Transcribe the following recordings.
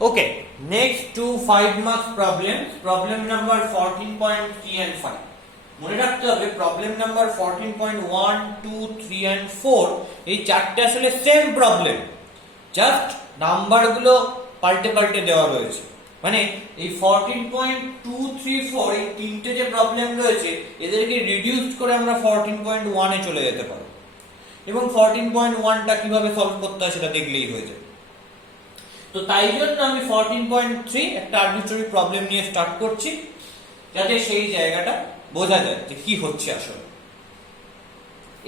Okay, next two 5 marks problems. Problem number 14.3 and 5. মনে রাখতে হবে প্রবলেম নাম্বার 14.1 2 3 and 4 এই চারটি আসলে সেম প্রবলেম, জাস্ট নাম্বারগুলো পাল্টে পাল্টে দেওয়া রয়েছে। মানে এই 14.234 এই তিনটে যে প্রবলেম রয়েছে এদেরকে রিডিউসড করে আমরা 14.1 এ চলে যেতে পারবো এবং 14.1টা কিভাবে সলভ করতে হয় সেটা দেখলেই হয়ে যাবে। তো তাই জন্য আমি 14.3 একটা আরবিট্রারি প্রবলেম নিয়ে স্টার্ট করছি, যাতে সেই জায়গাটা বোঝা যায় যে কি হচ্ছে আসলে।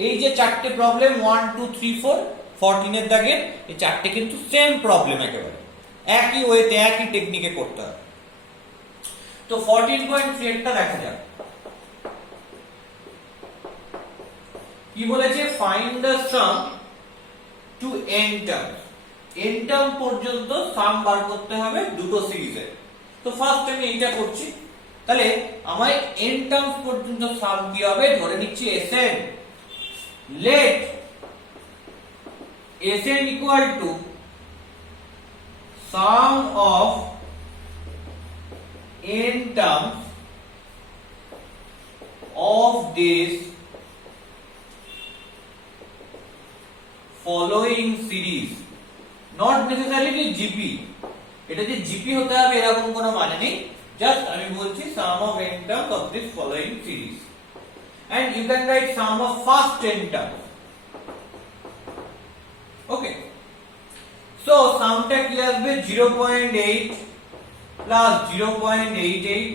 এই যে চারটে প্রবলেম 1 2 3 4 14 এর দাগে, এই চারটে কিন্তু সেম প্রবলেম, একেবারে একই ওয়েতে একই টেকনিকে করতে হবে। তো 14.3 এরটা দেখা যাক কি বলেছে। Find the sum to n terms. n term পর্যন্ত সাম বার করতে হবে দুটো সিরিজে। তো ফার্স্ট আমি এইটা করছি, তাহলে আমায় n টার্মস পর্যন্ত সাম কি হবে, ধরে নিচ্ছি Sn। Let Sn equal to sum of n terms of this following series, not necessarily GP। এটা যে GP হতে হবে এরকম কোনো মানে নেই, জাস্ট আমি বলছি sum of n terms of this following series, and you can write sum of first n terms। okay, so সামটা কি আসবে 0.8 প্লাস 0.88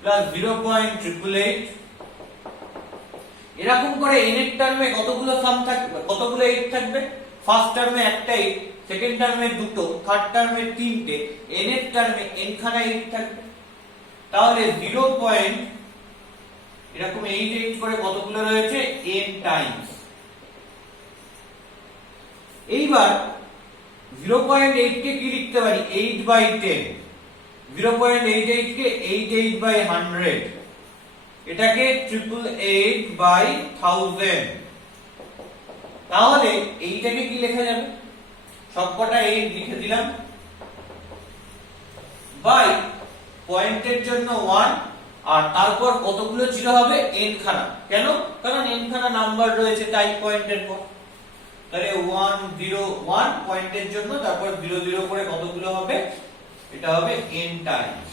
প্লাস 0.888। এরকম করে n এর টার্মে কতগুলো সাম থাকবে, কতগুলো 8 থাকবে। ফার্স্ট টার্মে একটা 8, সেকেন্ড টার্মে দুটো, থার্ড টার্মে তিনটে, n এর টার্মে n খানা 8 থাকবে। তাহলে 0. এরকম 8 করে কতগুলো রয়েছে n টাইমস। এইবার 0.8 কে কি লিখতে পারি 8/10, 0.88 কে 88/100, এটাকে 888/1000। তাহলে এইটাকে কি লেখা যাবে, সবকটা 8 লিখে দিলাম, বাই পয়েন্টের জন্য 1, আর তারপর কতগুলো জিরো হবে n খানা। কেন? কারণ n খানা নাম্বার রয়েছে তাই পয়েন্টের পর। তাহলে 1 0 1 পয়েন্টের জন্য, তারপর 0 0 করে কতগুলো হবে, এটা হবে n টাইমস।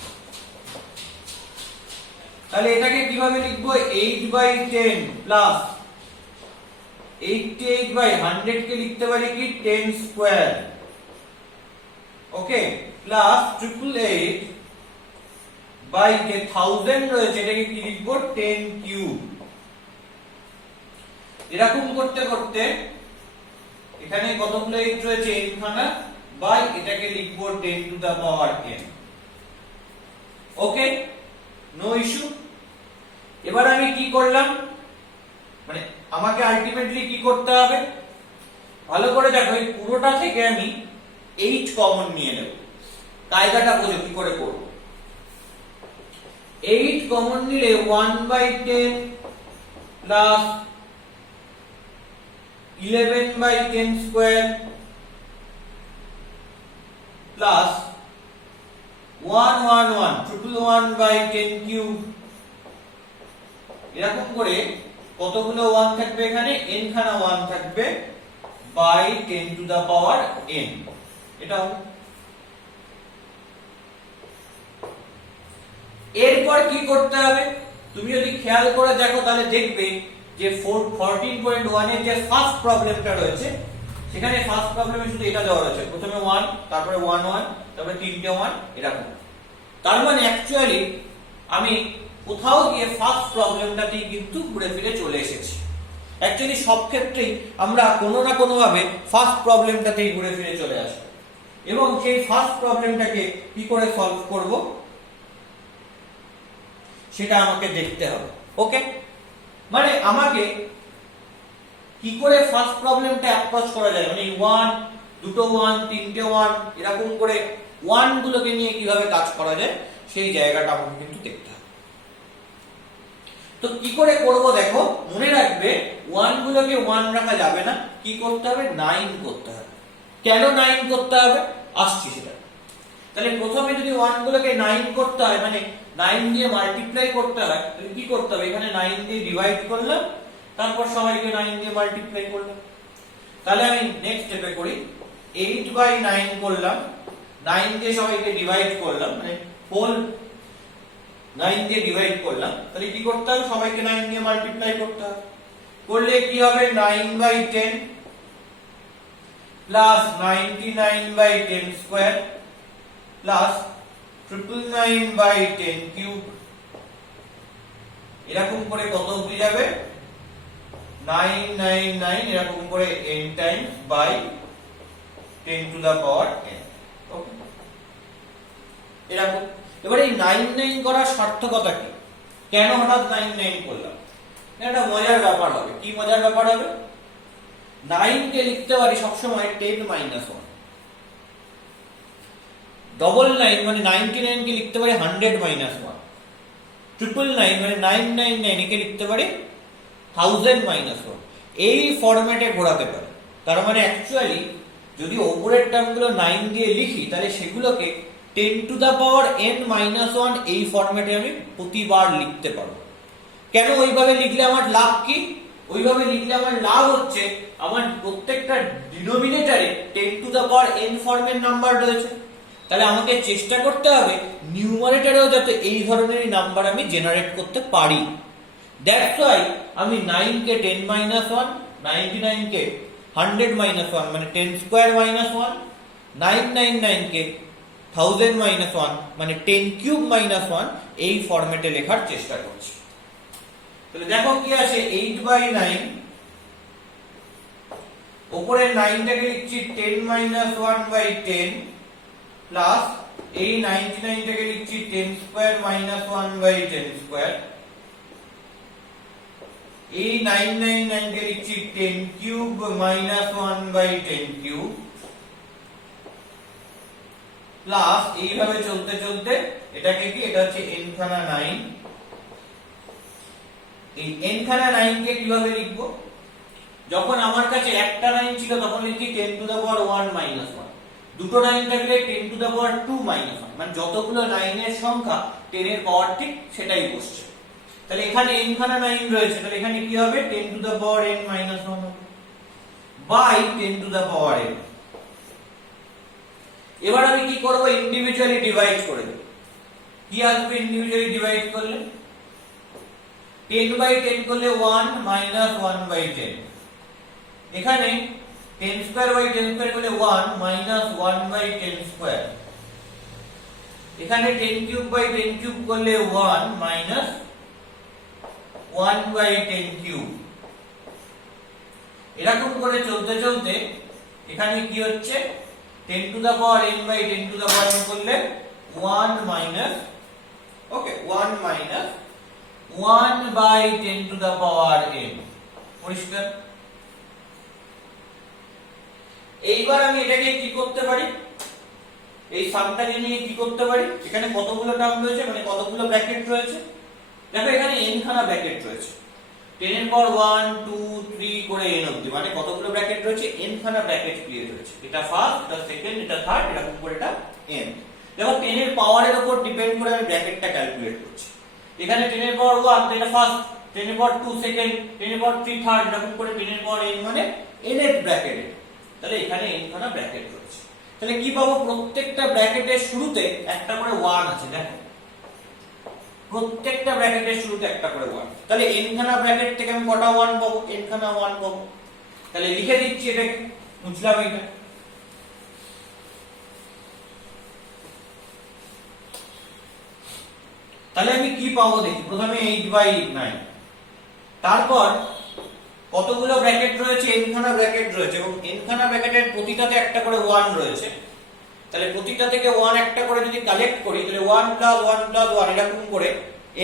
তাহলে এটাকে কিভাবে লিখবো 8/10 প্লাস 88/100 কে লিখতে পারি কি 10 স্কয়ার। ওকে, প্লাস 888 বাই যে 1000 রয়েছে এটাকে কি লিখবো 10 কিউব। এরকম করতে করতে এখানে কতগুলো 8 রয়েছে n খানা, বাই এটাকে লিখবো 10 to the power n। Okay, no issue. এবার আমি কি করলাম, মানে আমাকে আলটিমেটলি কি করতে হবে, ভালো করে দেখো, এই পুরোটা থেকে আমি 8 কমন নিয়ে নেব। কায়দাটা বোঝো কি করে করব। 8 কমন নিলে 1/10 প্লাস 11/10 স্কয়ার প্লাস 111/10 কিউব। এরকম করে কতগুলো 1 থাকবে এখানে, n খানা 1 থাকবে, by 10 to the power n। এটা হবে। এরপর কি করতে হবে, তুমি যদি খেয়াল করে দেখো তাহলে দেখবে যে 14.1 এর যে ফার্স্ট প্রবলেমটা রয়েছে, সেখানে ফার্স্ট প্রবলেমে শুধু এটা দেওয়া রয়েছে, প্রথমে 1, তারপরে 1 1, তারপরে তিনটে 1 এরকম। তার মানে অ্যাকচুয়ালি আমি কোথাও গিয়ে ফার্স্ট প্রবলেমটাতেই কিন্তু ঘুরে ফিরে চলে এসেছি। অ্যাকচুয়ালি সব ক্ষেত্রেই আমরা কোনো না কোনো ভাবে ফার্স্ট প্রবলেমটাতেই ঘুরে ফিরে চলে আসি, এবং সেই ফার্স্ট প্রবলেমটাকে কি করে সলভ করব সেটা আমাকে দেখতে হবে। ওকে, মানে আমাকে কি করে ফার্স্ট প্রবলেমটা অ্যাপ্রোচ করা যায়, মানে 1 দুটো 1 তিনটে 1 এরকম করে 1 গুলোকে নিয়ে কিভাবে কাজ করা যায় সেই জায়গাটা আমাকে কিন্তু দেখতে হবে। তো কি করে করব দেখো, মনে রাখবে 1 গুলোকে 1 রাখা যাবে না, কি করতে হবে 9 করতে হবে। কেন 9 করতে হবে আসছি সেটা। তাহলে প্রথমে যদি 1 গুলোকে 9 করতে হয়, মানে 9 দিয়ে মাল্টিপ্লাই করতে হয়, তাহলে কি করতে হবে? এখানে 9 দিয়ে ডিভাইড করলাম, তারপর সবাইকে 9 দিয়ে মাল্টিপ্লাই করলাম। তাহলে আমি নেক্সট স্টেপে করি, 8/9 করলাম, 9 দিয়ে সবাইকে ডিভাইড করলাম, মানে হোল 9 দিয়ে ডিভাইড করলাম। তাহলে কি করতে হবে? সবাইকে 9 দিয়ে মাল্টিপ্লাই করতে হবে। করলে কি হবে? 9/10 প্লাস 99/10 স্কয়ার প্লাস 999/10 কিউব। এরকম করে কত অবধি যাবে? 999 এরকম করে n times by 10 to the power n। Okay, এরকম। এবারে এই 99 করার সার্থকতা কি? কেন হঠাৎ 99 করলাম? এটা মজার ব্যাপার হবে। কি মজার ব্যাপার হবে? 9 কে লিখতে পারি সবসময় 10 - 1। 99 মানে 99 কে লিখতে পারি 100 - 1। 999 মানে 999 কে লিখতে পারি 1000 - 1। এই ফরম্যাটে ঘোরাতে পারি। তার মানে অ্যাকচুয়ালি যদি উপরের টার্মগুলো 9 দিয়ে লিখি, তাহলে সেগুলোকে 10 টু দা পাওয়ার n - 1 এই ফরম্যাটে আমি প্রতিবার লিখতে পারবো। কেন ওইভাবে লিখলে আমার লাভ কি? ওইভাবে লিখলে আমার লাভ হচ্ছে আমার প্রত্যেকটা ডিনোমিনেটরে 10 টু দা পাওয়ার n ফর্মের নাম্বার রয়েছে। তাহলে আমাকে চেষ্টা করতে হবে নিউমারেটরেও যাতে এই ধরনের নাম্বার আমি জেনারেট করতে পারি। দ্যাটস ওয়াই আমি 9 কে 10 - 1, 99 কে 100 - 1 মানে 10 স্কয়ার - 1, 999 কে 1000 - 1 মানে 10 কিউব - 1 এই ফরম্যাটে লেখার চেষ্টা করছি। তাহলে দেখো কি আছে? 8/9 উপরে 9 টাকে লিখছি 10 - 1/10 প্লাস এই 99 টাকে লিখছি 10 স্কয়ার - 1/10 স্কয়ার, এই 999 কে লিখছি 10 কিউব - 1/10 কিউব প্লাস এইভাবে চলতে চলতে এটাকে কি? এটা হচ্ছে n খানা 9। এই n খানা 9 কে কিভাবে লিখবো? যখন আমার কাছে একটা 9 ছিল তখন লিখি 10 টু দা পাওয়ার 1 - 1। দুটো 9 থাকলে 10 টু দা পাওয়ার 2 - 1, মানে যতগুলো 9 এর সংখ্যা 10 এর পাওয়ার ঠিক সেটাই বসছে। তাহলে এখানে n খানা 9 রয়েছে, তাহলে এখানে কি হবে? 10 টু দা পাওয়ার n - 1 হবে by 10 to the power n। এবার আমি কি করব? ইন্ডিভিজুয়ালি ডিভাইড করে দেব। কি আসবে ইন্ডিভিজুয়ালি ডিভাইড করলে? 10/10 করলে 1 - 1/10। এখানে 10 স্কয়ার বাই 10 স্কয়ার করলে 1 - 1/10 স্কয়ার। এখানে 10 কিউব বাই 10 কিউব করলে 1 - 1/10 কিউব। এরকম করে চলতে চলতে এখানে কি হচ্ছে? 10 to the power n by 10 to the power n করলে 1 minus 1/10 to the power n। পরিষ্কার? এইবার আমি এটাকে কি করতে পারি? এই সামটাকে নিয়ে কি করতে পারি? এখানে কতগুলো টার্ম রয়েছে, মানে কতগুলো ব্র্যাকেট রয়েছে? দেখো এখানে n খানা ব্র্যাকেট রয়েছে। 10 এর পাওয়ার 1 2 3 করে n অবধি, মানে কতগুলো ব্র্যাকেট রয়েছে? n খানা ব্র্যাকেট ক্রিয়েট হয়েছে। এটা ফার্স্ট, এটা সেকেন্ড, এটা থার্ড, এরকম করে এটা n। দেখো 10 এর পাওয়ারের উপর ডিপেন্ড করে আমি ব্র্যাকেটটা ক্যালকুলেট করছি। এখানে 10 এর পাওয়ার 1 তো এটা ফার্স্ট, 10 এর পাওয়ার 2 সেকেন্ড, 10 এর পাওয়ার 3 থার্ড, এরকম করে 10 এর পাওয়ার n মানে n এর ব্র্যাকেট। তাহলে এখানে n খানা ব্র্যাকেট রয়েছে। তাহলে কি পাবো? প্রত্যেকটা ব্র্যাকেটের শুরুতে একটা করে 1 আছে। দেখো প্রত্যেকটা ব্র্যাকেটের শুরুতে একটা করে 1। তাহলে n খানা ব্র্যাকেট থেকে আমি কটা 1 পাবো? n খানা 1 পাবো। তাহলে লিখে দিচ্ছি এটাকে, বুঝলাম এটা। তাহলে আমি কি পাবো দেখি। প্রথমে 8/9, তারপর কতগুলো ব্র্যাকেট রয়েছে? n খানা ব্র্যাকেট রয়েছে, এবং n খানা ব্র্যাকেটের প্রতিটাতে একটা করে 1 রয়েছে। তাহলে প্রতিটা থেকে 1 একটা করে যদি কালেক্ট করি, তাহলে 1 + 1 + 1 এরকম করে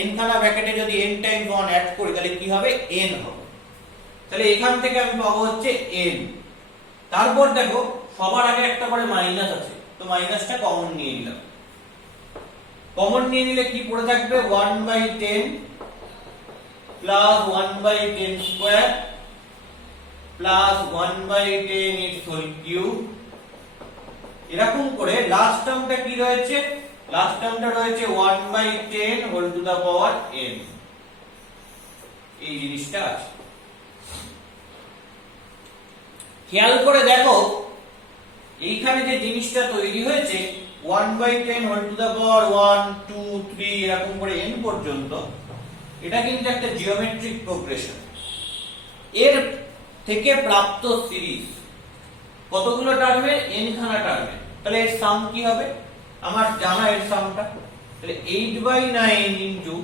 n খানা ব্র্যাকেটে যদি n টাইমস 1 অ্যাড করি, তাহলে কি হবে? n হবে। তাহলে এখান থেকে আমি পাবো হচ্ছে n। তারপর দেখো সবার আগে একটা করে মাইনাস আছে, তো মাইনাসটা কমন নিয়ে নিলাম। কমন নিয়ে নিলে কি পড়ে থাকবে? 1/10 plus 1/10 square plus 1/10 its whole cube. এরকম করে লাস্ট টার্মটা কি কি রয়েছে, লাস্ট টার্মটা রয়েছে 1/10 whole to the power n, এই জিনিসটা আছে। খেয়াল করে দেখো এইখানে যে জিনিসটা তৈরি হয়েছে 1/10 হোল টু দা পাওয়ার 1 2 3 এরকম করে n পর্যন্ত, এটা কিন্তু একটা জিওমেট্রিক প্রোগ্রেশন। এর থেকে প্রাপ্ত সিরিজ কতগুলো টার্মের, n খানা টার্মের। তাহলে এর সাম কি হবে, আমার জানা এর সামটা, তাহলে 8/9 ইনটু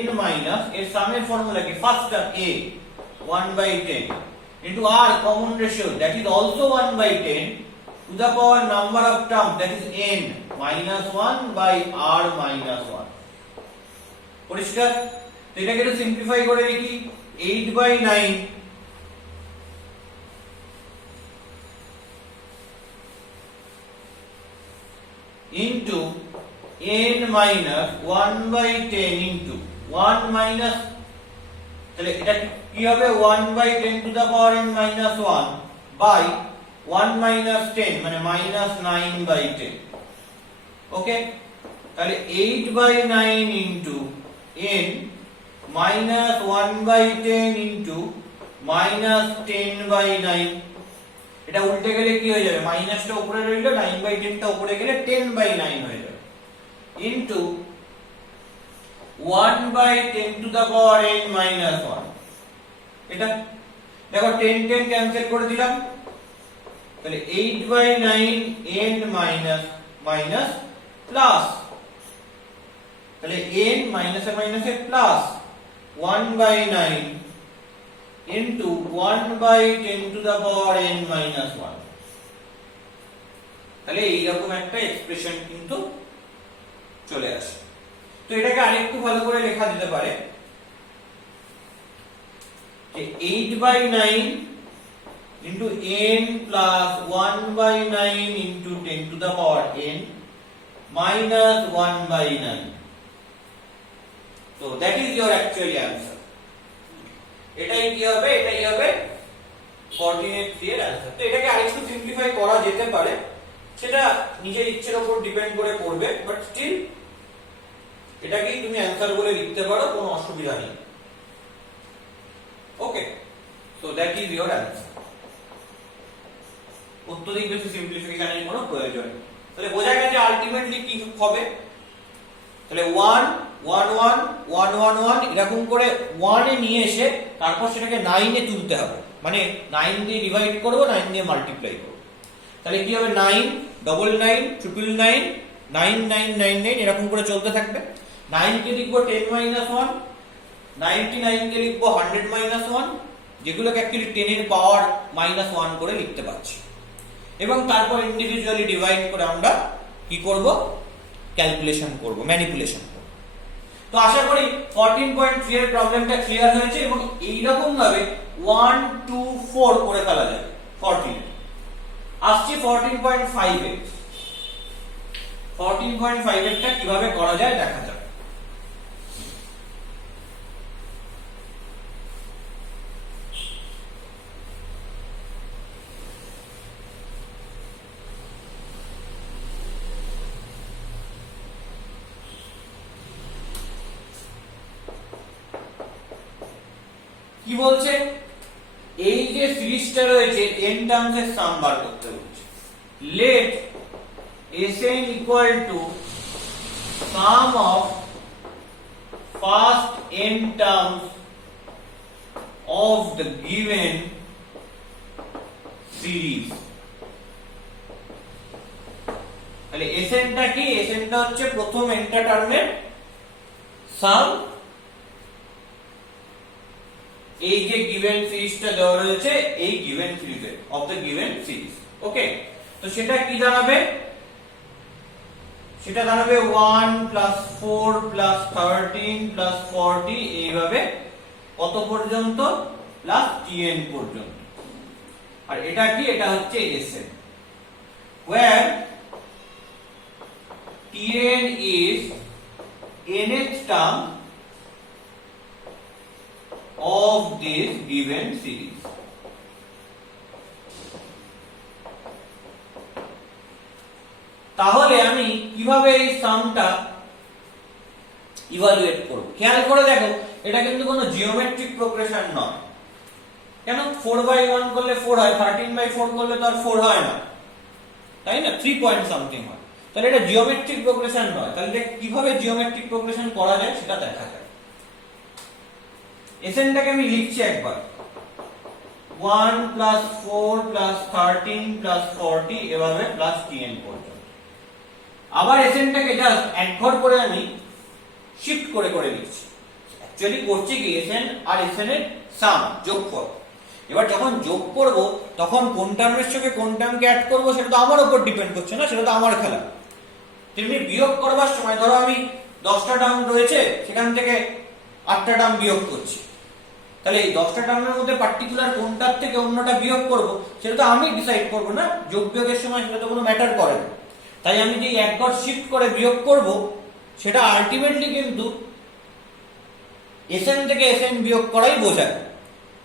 n মাইনাস এর সামের ফর্মুলা কি, first term a 1/10 into r common ratio that is also 1/10 to the power number of terms that is n minus 1 by r minus 1। পরিষ্কার? তো এটাকে একটু সিম্পলিফাই করে লিখি, 8/9 into n minus 1/10 into 1 minus, তাহলে এটা কি হবে 1/10 to the power n minus 1 by 1 minus 10 মানে minus 9/10। ওকে, তাহলে 8/9 into n minus 1/10 into minus 10/9, এটা উল্টে গেলে কি হয়ে যাবে, মাইনাসটা উপরে রইলো, 9/10 টা উপরে গেলে 10/9 হয়ে যাবে, into 1/10 to the power n minus 1। এটা দেখো 10 10 ক্যান্সেল করে দিলাম, তাহলে 8/9 n মাইনাস মাইনাস প্লাস, তাহলে n মাইনাসে মাইনাসে plus 1/9 into 1/10 to the power n minus 1। তাহলে এইরকম একটা এক্সপ্রেশন কিন্তু চলে আসে। তো এটাকে আরেকটু ভালো করে লেখা যেতে পারে যে 8/9 into n plus 1/9 into 10 to the power n minus 1/9। So that is your actual answer। এটাই কি হবে, এটাই হবে 14 এর आंसर। তো এটাকে আরেকটু সিম্পলিফাই করা যেতে পারে, সেটা নিজের ইচ্ছের উপর ডিপেন্ড করে করবে, বাট স্টিল এটাকেই তুমি आंसर বলে লিখতে পারো, কোনো অসুবিধা নেই। Okay, so that is your answer. অত্যধিক বেশি সিম্পলিফিকেশনের কোনো প্রয়োজন নেই। তাহলে বোঝা গেছে আলটিমেটলি কি হবে, তাহলে 1 1 1 1 1 1 এরকম করে 1 এ নিয়ে এসে তারপর সেটাকে 9 এ তুলতে হবে, মানে 9 দিয়ে ডিভাইড করব, 9 দিয়ে মাল্টিপ্লাই করব। তাহলে কি হবে, 9 99 999 9999 এরকম করে চলতে থাকবে। 9 কে লিখবো 10 1, 99 কে লিখবো 100 1, যেগুলোকে অ্যাকচুয়ালি 10 এর পাওয়ার -1 করে লিখতে পারছি, এবং তারপর ইন্ডিভিজুয়ালি ডিভাইড করে আমরা কি করব, ক্যালকুলেশন করব, ম্যানিপুলেশন করব। তো আশা করি 14.3 এর প্রবলেমটা ক্লিয়ার হয়েছে, এবং এই রকম ভাবে 1 2 4 করে ফেলা যাবে 14 এ। আসছে 14.5 এ। 14.5 এরটা কিভাবে করা যায় দেখা যাক। কি বলছে, এই যে সিরিজটা রয়েছে n টার্মস এর সাম বার করতে বলছে। Let Sn equal to sum of first n terms of the given series। তাহলে Sn টা কি, Sn টা হচ্ছে প্রথম n টা টার্মের সাম, এই যে গিভেন সিরিজটা দেওয়া রয়েছে এই গিভেন সিরিজে অফ দ্য গিভেন সিরিজ। ওকে, তো সেটা কি দাঁড়াবে, সেটা দাঁড়াবে 1 + 4 + 13 + 40 এইভাবে কত পর্যন্ত, প্লাস tn পর্যন্ত। আর এটা কি, এটা হচ্ছে Sn, where tn is nth term of this given series। তাহলে আমি কি কিভাবে এই সামটা ইভালুয়েট করব? খেয়াল করে দেখো, এটা কিন্তু কোনো জিওমেট্রিক প্রোগ্রেশন নয়। কেন? 4/1 করলে 4 হয়, 13/4 করলে তো আর 4 হয় না, তাই না? 3 পয়েন্ট সামথিং হয়। তাহলে এটা জিওমেট্রিক প্রোগ্রেশন নয়। তাহলে কিভাবে জিওমেট্রিক প্রোগ্রেশন করা যায় সেটা দেখা যায়। এসএনটাকে আমি লিখছি একবার, 1 প্লাস 4 প্লাস 13 প্লাস 40 এভাবে প্লাস tn পর্যন্ত। আবার এসএনটাকে জাস্ট এক ঘর করে আমি শিফট করে করে লিখছি। অ্যাকচুয়ালি করছি কি, এসএন আর এসএন এর সাম, যোগফল। এবার যখন যোগ করব তখন কোন টার্মের সঙ্গে কোন টার্মকে অ্যাড করব সেটা তো আমার উপর ডিপেন্ড করছে না, সেটা তো আমার খেলা। তেমনি বিয়োগ করবার সময় ধরো আমি 10টা টার্ম রয়েছে, সেখান থেকে 8টা টার্ম বিয়োগ করছি, তাহলে এই 10টা টার্মের মধ্যে পার্টিকুলার কোনটার থেকে অন্যটা বিয়োগ করব সেটা তো আমি ডিসাইড করব না, যোগ বিয়োগের সময় সেটা তো কোনো ম্যাটার করে না। তাই আমি যে এক ঘর শিফট করে বিয়োগ করব সেটা আলটিমেটলি কিন্তু এসএন থেকে এসএন বিয়োগ করাই বোঝায়।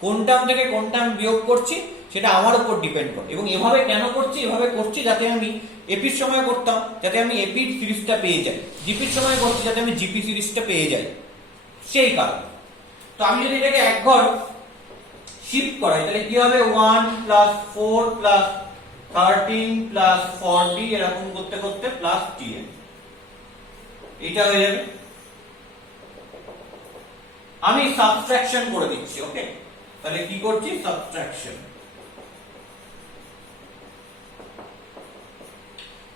কোন টার্ম থেকে কোন টার্ম বিয়োগ করছি সেটা আমার উপর ডিপেন্ড করে। এবং এভাবে কেন করছি? এভাবে করছি যাতে আমি এপির সময় করতাম যাতে আমি এপির সিরিজটা পেয়ে যাই, জিপির সময় করছি যাতে আমি জিপি সিরিজটা পেয়ে যাই, সেই কারণে। তো আমি যদি এটাকে এক ঘর শিফট করাই তাহলে কি হবে, 1 প্লাস 4 প্লাস 13 প্লাস 40 এরকম করতে করতে প্লাস tn, এটা হয়ে যাবে। আমি সাবট্রাকশন করে দিচ্ছি। ওকে, তাহলে কি করছি? সাবট্রাকশন।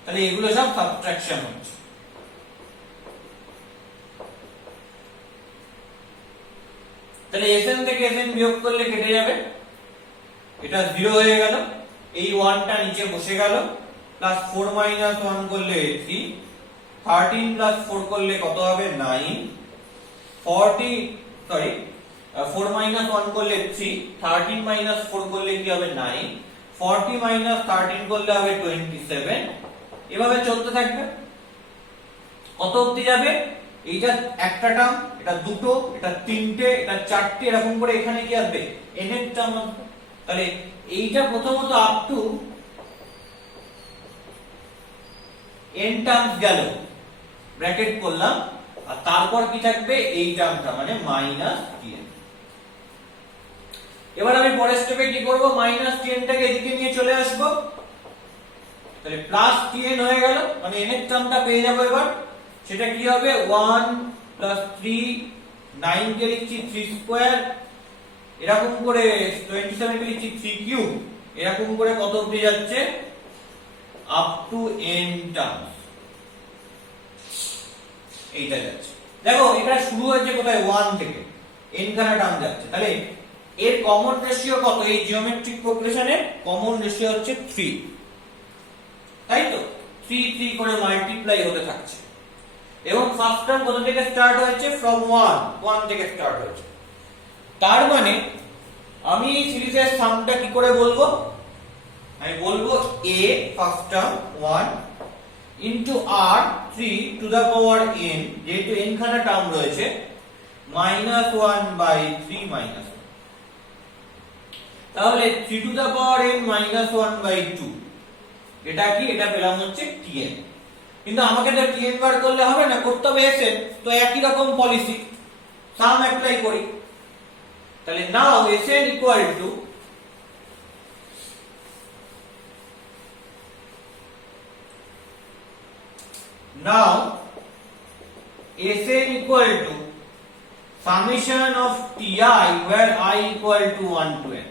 তাহলে এগুলো সব সাবট্রাকশন হচ্ছে। তাহলে এসএন থেকে এসএন বিয়োগ করলে কেটে যাবে, এটা 0 হয়ে গেল, এই 1টা নিচে বসে গেল, প্লাস 4 মাইনাস 1 করলে 3, 13 প্লাস 4 করলে কত হবে? 9, 4 মাইনাস 1 করলে 3, 13 মাইনাস 4 করলে কি হবে? 9, 40 মাইনাস 13 করলে হবে 27। এভাবে চলতে থাকবে। কত অবধি যাবে? এইটা একটা টার্ম, এটা দুটো, এটা তিনটে, এটা চারটে, এরকম করে এখানে কি আসবে? n এর টার্ম আসবে। তাহলে এইটা প্রথমত আপ টু n টার্মস গেল, ব্র্যাকেট করলাম, আর তারপর কি থাকবে? এই টার্মটা মানে মাইনাস tn। এবার আমি পরের স্টেপে কি করব? মাইনাস tn টাকে এদিকে নিয়ে চলে আসব, তাহলে প্লাস tn হয়ে গেল, মানে n এর টার্মটা পেয়ে যাব। এবার সেটা কি হবে? 1 প্লাস 3, 9 কে লিখছি 3 স্কয়ার, এরকম করে 27 কে লিখছি 3 কিউব, এরকম করে কত অবধি যাচ্ছে? আপ টু n টার্মস, এইটা যাচ্ছে। দেখো এটা শুরু হয়েছে কোথায়? 1 থেকে n খানা টার্ম যাচ্ছে। তাহলে এর কমন রেশিও কত? এই জিওমেট্রিক প্রোগ্রেশনের কমন রেশিও হচ্ছে 3, তাই তো? 3 3 করে মাল্টিপ্লাই হতে থাকছে। এবং ফার্স্ট টার্ম কত থেকে স্টার্ট হয়েছে? ফ্রম 1 থেকে স্টার্ট হয়েছে। তার মানে আমি এই সিরিজের সামটা কি করে বলবো? আমি বলবো a first term 1 into r 3 to the power n, যেহেতু n খানা টার্ম রয়েছে, মাইনাস 1/3 মাইনাস 1। তাহলে 3 to the power n minus 1/2, এটা কি? এটা পেলাম হচ্ছে tn। কিন্তু আমাকে তো tn বার করলে হবে না, করতে হবে sn। তো একই রকম পলিসি, সাম অ্যাপ্লাই করি। তাহলে নাও sn equal two summation of ti where i equal to 1 to n,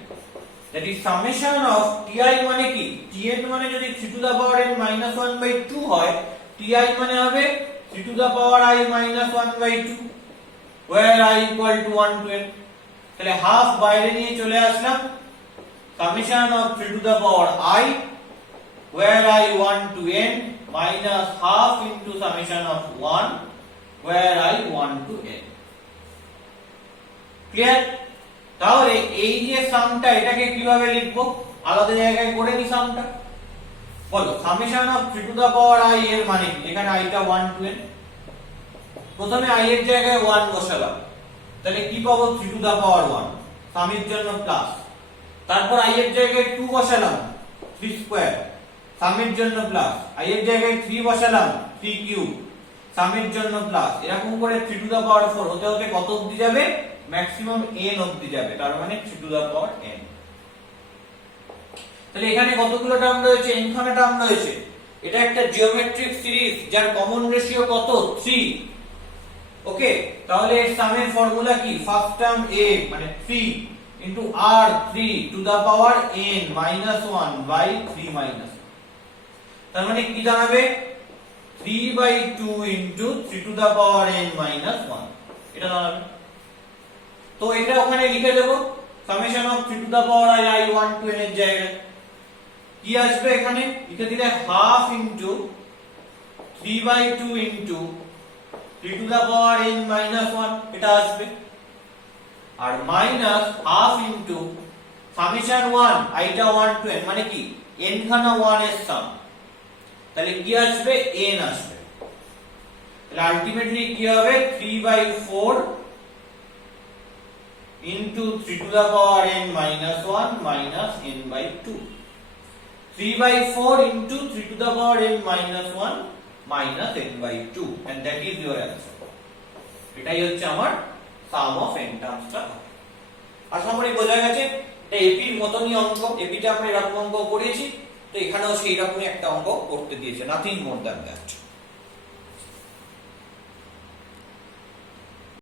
that is summation of ti মানে কি? tn মানে যদি 3 to the power n minus 1/2 হয়, ti মানে হবে 3 to the power i minus 1/2 where i equal to 1 to n। তাহলে half বাইরে নিয়ে চলে আসলাম, summation of 3 to the power i where i 1 to n minus half into summation of 1 where i 1 to n। Clear? তাহলে এই যে সামটা, এটাকে কিভাবে লিখবো? আলাদা জায়গায় করে নি সামটা। বলো, summation of 3 to the power i এর মানে কি? এখানে i টা 1 to n, প্রথমে i এর জায়গায় 1 বসালাম, তাহলে কি পাবো? 3 টু দা পাওয়ার 1, সামের জন্য প্লাস। তারপর i এর জায়গায় 2 বসালাম, 3 স্কয়ার, সামের জন্য প্লাস, i এর জায়গায় 3 বসালাম 3 কিউব, সামের জন্য প্লাস, এরকম করে 3 টু দা পাওয়ার 4 হতে হতে কত অবধি যাবে, ম্যাক্সিমাম n অবধি যাবে, তার মানে 3 টু দা পাওয়ার n। তাহলে এখানে কতগুলো টার্ম রয়েছে, n খানা টার্ম রয়েছে। এটা একটা জিওমেট্রিক সিরিজ যার কমন রেশিও কত, 3। ওকে, তাহলে এর সামের ফর্মুলা কি, ফার্স্ট টার্ম a মানে 3 into r 3 to the power n minus 1 by 3 minus, তার মানে কি দাঁড়াবে 3/2 into 3 to the power n minus 1, এটা দাঁড়াবে। তো এটা ওখানে লিখে দেব summation of 3 to the power i 1 to n এর জায়গায় কি আসবে, এখানে লিখে দিলে half into 3/2 into 3 to the power n minus 1, এটা আসবে, আর minus half into summation 1 i টা 1 টু n মানে কি n খানা 1 এর সাম, তাহলে কি আসবে, n আসবে। তাহলে আলটিমেটলি কি হবে, 3/4 into 3 to the power n minus 1 minus n/2, 3/4 into 3 to the power n minus 1 minus n/2, and that is your answer. এটাই হচ্ছে আমার sum of n terms টা। আশা করি বোঝা গেছে। এটা এপি এর মতনই অঙ্ক, এপি তে আমরা এরকম অঙ্ক করেছি, তো এখানেও সেই রকমই একটা অঙ্ক করতে দিয়েছে, নাথিং মোর দ্যান দ্যাট।